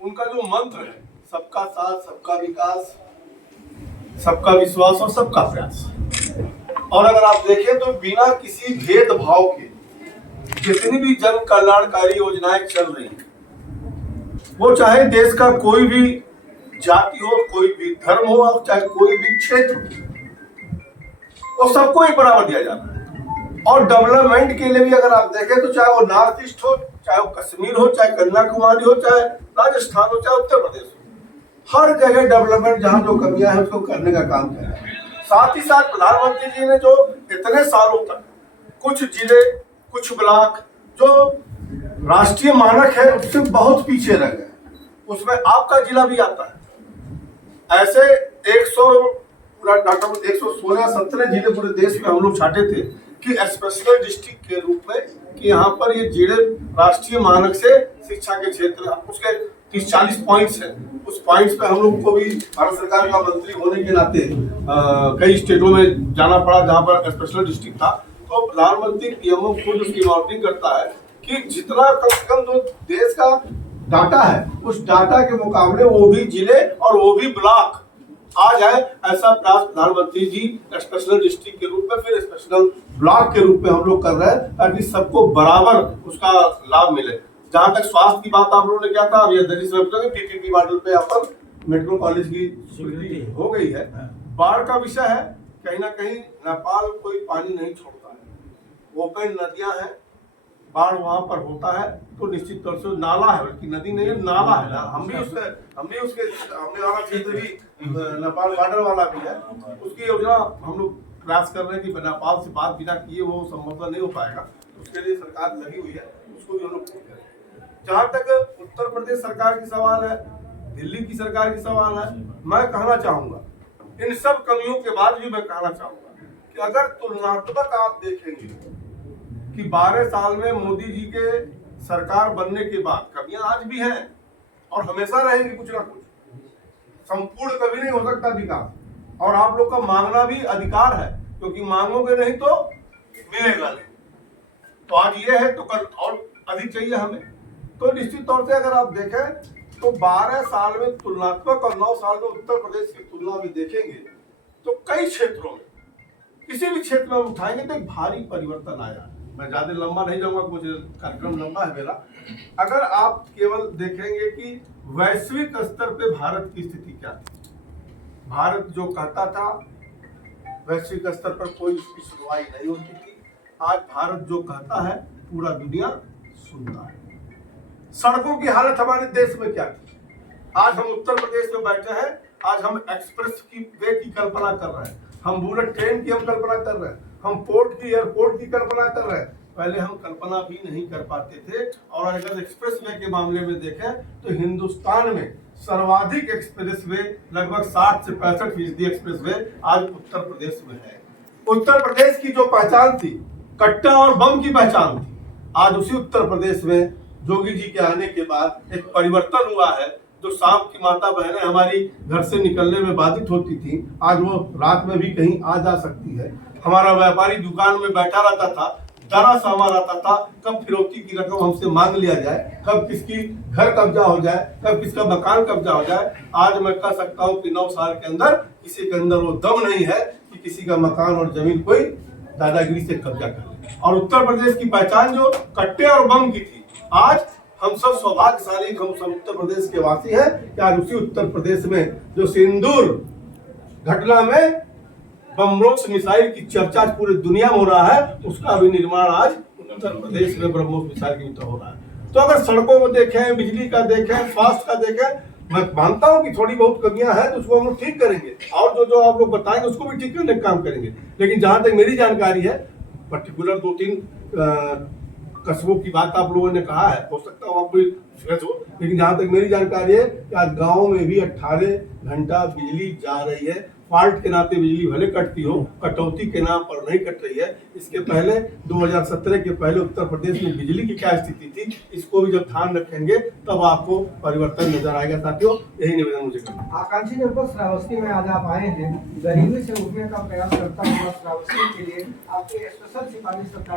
उनका जो मंत्र है, सबका साथ, सबका विकास, सबका विश्वास और सबका प्रयास। और अगर आप देखें तो बिना किसी भेदभाव के जितनी भी जन कल्याणकारी योजनाएं चल रही हैं, वो चाहे देश का कोई भी जाति हो, कोई भी धर्म हो, चाहे कोई भी क्षेत्र हो, वो सबको एक बराबर दिया जाता है। और डेवलपमेंट के लिए भी अगर आप देखें तो चाहे वो नॉर्थ ईस्ट हो, चाहे वो कश्मीर हो, चाहे कन्याकुमारी हो, चाहे राजस्थान हो, चाहे उत्तर प्रदेश हो, हर जगह डेवलपमेंट जहां जो कमियां है उसको करने का काम कर रहे हैं। साथ ही साथ प्रधानमंत्री जी ने जो इतने सालों तक कुछ जिले, कुछ ब्लॉक जो राष्ट्रीय मानक है उससे बहुत पीछे रह गए, उसमें आपका जिला भी आता है। ऐसे 116-17 जिले पूरे देश में हम लोग छाटे थे कि स्पेशल डिस्ट्रिक्ट के रूप में, कि यहाँ पर ये जिले राष्ट्रीय मानक से शिक्षा के क्षेत्र उसके 30-40 पॉइंट्स हैं। उस पॉइंट्स पे हम लोग को भी भारत सरकार का मंत्री होने के नाते कई स्टेटों में जाना पड़ा जहाँ पर स्पेशल डिस्ट्रिक्ट था। तो प्रधानमंत्री पीएमओ खुद उसकी मॉनिटरिंग करता है कि जितना कम से कम जो देश का डाटा है उस डाटा के मुकाबले वो भी जिले और वो भी ब्लॉक आ जाए, ऐसा प्रयास प्रधानमंत्री जी स्पेशल डिस्ट्रिक्ट के रूप में, फिर स्पेशल ब्लॉक के रूप में हम लोग कर रहे हैं ताकि सबको बराबर उसका लाभ मिले। जहां तक स्वास्थ्य की बात आप लोगों ने क्या था, अभी पीपीपी मॉडल पे यहाँ पर मेडिकल कॉलेज की स्वीकृति हो गई है। बाढ़ का विषय है, कहीं ना कहीं नेपाल कोई पानी नहीं छोड़ता है, ओपन नदियां हैं, बाढ़ वहां पर होता है तो निश्चित तौर से नाला है, बल्कि नदी नहीं है नाला है ना। हमने वाला क्षेत्र भी नेपाल बॉर्डर वाला भी है, उसकी योजना हम लोग प्रयास कर रहे हैं कि नेपाल से बात बिना किए वो संभवतः नहीं हो पाएगा, उसके लिए सरकार लगी हुई है, उसको भी हम लोग करेंगे। जहां तक उत्तर प्रदेश सरकार की सवाल है, दिल्ली की सरकार की सवाल है, मैं कहना चाहूंगा इन सब कमियों के बाद भी मैं कहना चाहूंगा कि अगर तुलनात्मक आप देखेंगे कि 12 साल में मोदी जी के सरकार बनने के बाद कमियां आज भी हैं और हमेशा रहेंगी कुछ ना कुछ, संपूर्ण कभी नहीं हो सकता विकास। और आप लोग का मांगना भी अधिकार है, क्योंकि मांगोगे नहीं तो मिलेगा नहीं। तो आज ये है तो कल और अधिक चाहिए हमें। तो निश्चित तौर से अगर आप देखें तो 12 साल में तुलनात्मक और 9 साल में उत्तर प्रदेश की तुलना भी देखेंगे तो कई क्षेत्रों में, किसी भी क्षेत्र में उठाएंगे तो एक भारी परिवर्तन आया है। मैं ज्यादा लंबा नहीं जाऊंगा, कुछ कार्यक्रम लंबा है मेरा। अगर आप केवल देखेंगे कि वैश्विक स्तर पे भारत की स्थिति क्या थी, भारत जो कहता था वैश्विक स्तर पर कोई उसकी सुनवाई नहीं होती थी, आज भारत जो कहता है पूरा दुनिया सुनता है। सड़कों की हालत हमारे देश में क्या थी, आज हम उत्तर प्रदेश में बैठे हैं, आज हम एक्सप्रेस की वे की कल्पना कर रहे हैं, हम बुलेट ट्रेन की हम कल्पना कर रहे हैं, हम पोर्ट की एयरपोर्ट की कल्पना कर रहे हैं। पहले हम कल्पना भी नहीं कर पाते थे। और अगर एक्सप्रेस वे के मामले में देखें तो हिंदुस्तान में सर्वाधिक एक्सप्रेस वे लगभग 60 से 65% एक्सप्रेस वे आज उत्तर प्रदेश में है। उत्तर प्रदेश की जो पहचान थी कट्टा और बम की पहचान थी, आज उसी उत्तर प्रदेश में योगी जी के आने के बाद एक परिवर्तन हुआ है। जो शाम की माता बहनें हमारी घर से निकलने में बाधित होती थी, आज वो रात में भी कहीं आ जा सकती है। हमारा व्यापारी दुकान में बैठा रहता था, डरा सहमा रहता था कब फिरौती की रकम हमसे मांग लिया जाए, कब किसकी घर कब्जा हो जाए, कब किसका मकान कब्जा हो जाए। आज मैं कह सकता हूँ कि 9 साल के अंदर किसी के अंदर वो दम नहीं है कि किसी का मकान और जमीन कोई दादागिरी से कब्जा करे। और उत्तर प्रदेश की पहचान जो कट्टे और बम की थी, आज हम सब सौभाग्यशाली, हम सब उत्तर प्रदेश के वासी हैं कि आज उसी उत्तर प्रदेश में जो सिंदूर घटना में ब्रह्मोस मिसाइल की चर्चा पूरी दुनिया में हो रहा है, उसका भी निर्माण आज उत्तर प्रदेश में ब्रह्मोस मिसाइल की हो रहा है। तो अगर सड़कों में देखें, बिजली का देखें, स्वास्थ्य का देखें, मैं मानता हूं कि थोड़ी बहुत कमियां हैं तो उसको हम लोग ठीक करेंगे, और जो आप लोग बताएंगे उसको भी ठीक करने का काम करेंगे। लेकिन जहां तक मेरी जानकारी है, पर्टिकुलर 2-3 कस्बों की बात आप लोगों ने कहा है, हो सकता है आपको फ्रेश हो, लेकिन जहां तक मेरी जानकारी है कि आज गाँव में भी 18 घंटा बिजली जा रही है। फॉल्ट के नाते बिजली भले कटती हो, कटौती के नाम पर नहीं कट रही है। इसके पहले 2017 के पहले उत्तर प्रदेश में बिजली की क्या स्थिति थी, इसको भी जब ध्यान रखेंगे तब आपको परिवर्तन नजर आएगा। साथियों, यही निवेदन मुझे करना। आकांक्षी जनपद श्रावस्ती में आज आप आए हैं, गरीबी से उठने का प्रयास करता हुआ श्रावस्ती के लिए आपकी स्पेशल सिफारिश सरकार